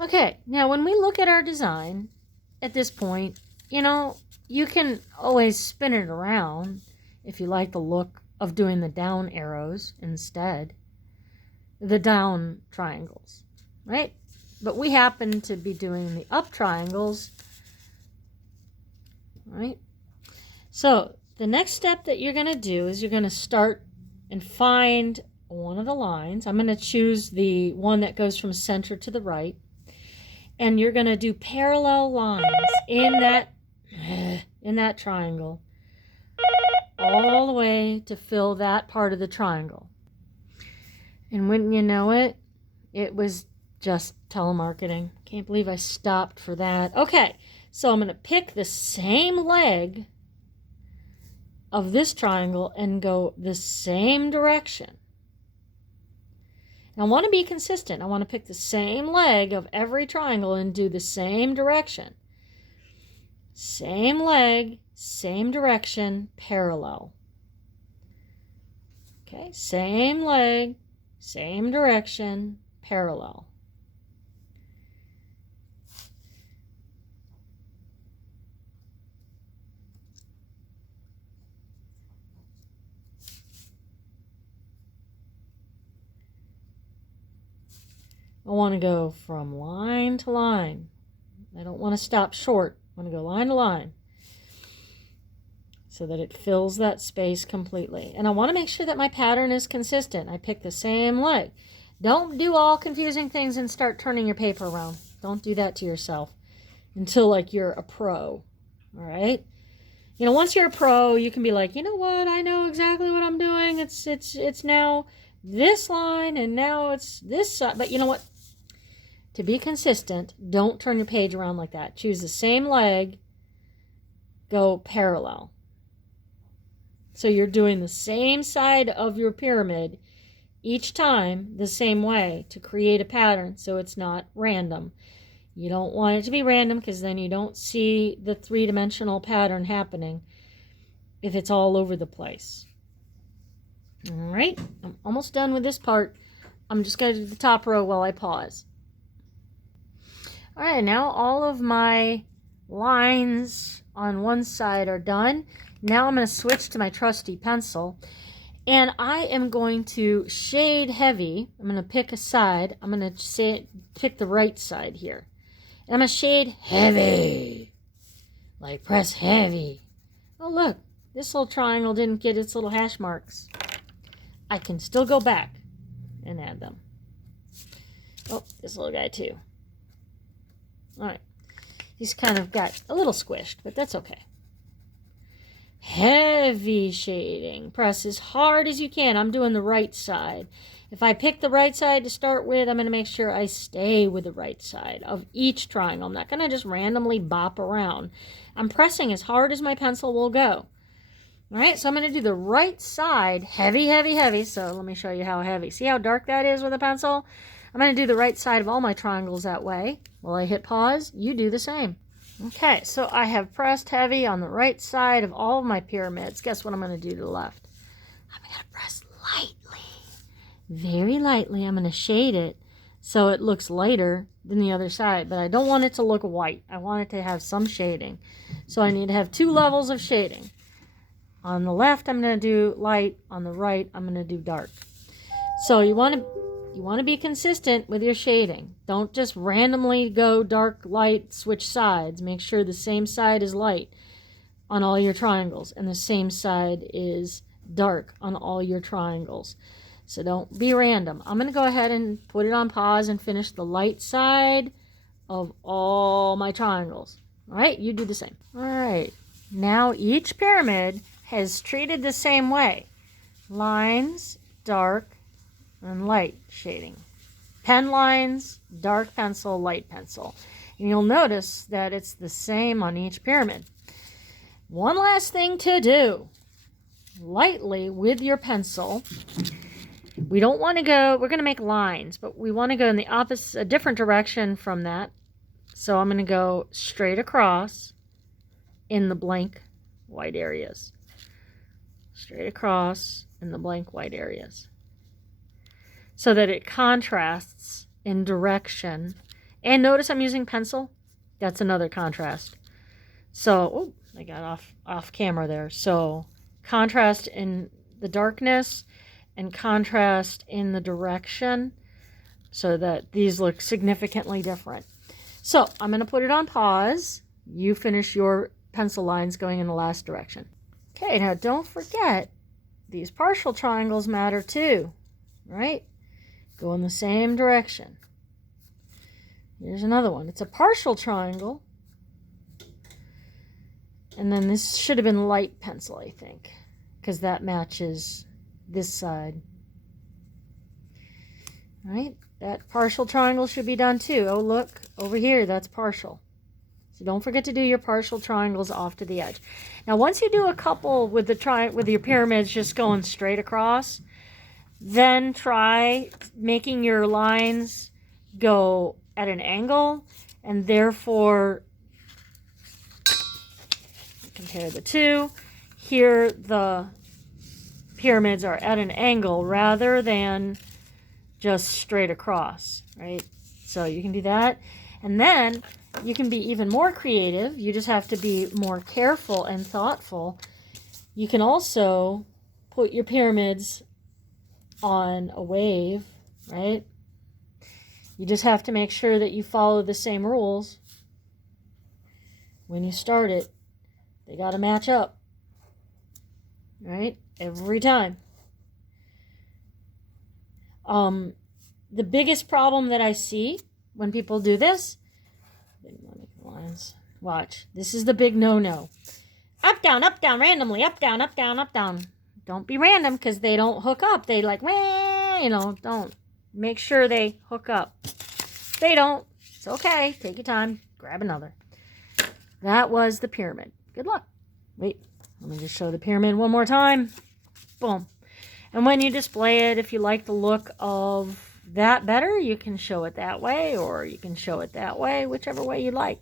Okay, now when we look at our design at this point, you can always spin it around if you like the look of doing the down arrows instead, the down triangles, right? But we happen to be doing the up triangles, right? So the next step that you're going to do is you're going to start and find one of the lines. I'm going to choose the one that goes from center to the right. And you're going to do parallel lines in that triangle all the way to fill that part of the triangle. And wouldn't you know it, it was just telemarketing. Can't believe I stopped for that. Okay, so I'm going to pick the same leg of this triangle and go the same direction. And I want to be consistent. I want to pick the same leg of every triangle and do the same direction. Same leg, same direction, parallel. Okay, same leg, same direction, parallel. I want to go from line to line. I don't want to stop short. I want to go line to line so that it fills that space completely. And I want to make sure that my pattern is consistent. I pick the same leg. Don't do all confusing things and start turning your paper around. Don't do that to yourself until like you're a pro. All right? Once you're a pro, you can be like, you know what? I know exactly what I'm doing. It's now this line and now it's this side. But you know what? To be consistent, don't turn your page around like that. Choose the same leg, go parallel. So you're doing the same side of your pyramid each time the same way to create a pattern so it's not random. You don't want it to be random because then you don't see the three-dimensional pattern happening if it's all over the place. All right, I'm almost done with this part. I'm just going to do the top row while I pause. All right, now all of my lines on one side are done. Now I'm going to switch to my trusty pencil, and I am going to shade heavy. I'm going to pick a side. I'm going to pick the right side here. And I'm going to shade heavy, like press heavy. Oh, look, this little triangle didn't get its little hash marks. I can still go back and add them. Oh, this little guy too. All right, he's kind of got a little squished, but that's okay. Heavy shading. Press as hard as you can. I'm doing the right side. If I pick the right side to start with, I'm going to make sure I stay with the right side of each triangle. I'm not going to just randomly bop around. I'm pressing as hard as my pencil will go. All right, so I'm going to do the right side, heavy, heavy, heavy. So let me show you how heavy. See how dark that is with a pencil? I'm going to do the right side of all my triangles that way. While I hit pause, you do the same. Okay, so I have pressed heavy on the right side of all of my pyramids. Guess what I'm going to do to the left? I'm going to press lightly. Very lightly. I'm going to shade it so it looks lighter than the other side. But I don't want it to look white. I want it to have some shading. So I need to have 2 levels of shading. On the left, I'm going to do light. On the right, I'm going to do dark. So you want to be consistent with your shading. Don't just randomly go dark, light, switch sides. Make sure the same side is light on all your triangles and the same side is dark on all your triangles. So don't be random. I'm going to go ahead and put it on pause and finish the light side of all my triangles. All right, you do the same. All right, now each pyramid has treated the same way. Lines, dark, and light shading. Pen lines, dark pencil, light pencil. And you'll notice that it's the same on each pyramid. One last thing to do. Lightly with your pencil. We don't want to go, we're going to make lines, but we want to go in the opposite, a different direction from that. So I'm going to go straight across in the blank white areas. Straight across in the blank white areas. So that it contrasts in direction And notice I'm using pencil. That's another contrast. So, oh, I got off camera there. So, contrast in the darkness and contrast in the direction so that these look significantly different. So, I'm going to put it on pause. You finish your pencil lines going in the last direction. Okay, now don't forget, these partial triangles matter too, right? Go in the same direction. Here's another one. It's a partial triangle. And then this should have been light pencil, I think, because that matches this side. All right, that partial triangle should be done too. Oh, look, over here, that's partial. So don't forget to do your partial triangles off to the edge. Now, once you do a couple with with your pyramids just going straight across, then try making your lines go at an angle, and therefore compare the two. Here the pyramids are at an angle rather than just straight across, right? So you can do that, and then you can be even more creative. You just have to be more careful and thoughtful. You can also put your pyramids on a wave, right? You just have to make sure that you follow the same rules. When you start it, they got to match up, right? Every time. The biggest problem that I see when people do this, watch, this is the big no-no. Up, down, randomly, up, down, up, down, up, down. Don't be random because they don't hook up. They like, wah, you know, don't. Make sure they hook up. If they don't, it's okay. Take your time. Grab another. That was the pyramid. Good luck. Wait, let me just show the pyramid one more time. Boom. And when you display it, if you like the look of that better, you can show it that way, or you can show it that way, whichever way you like.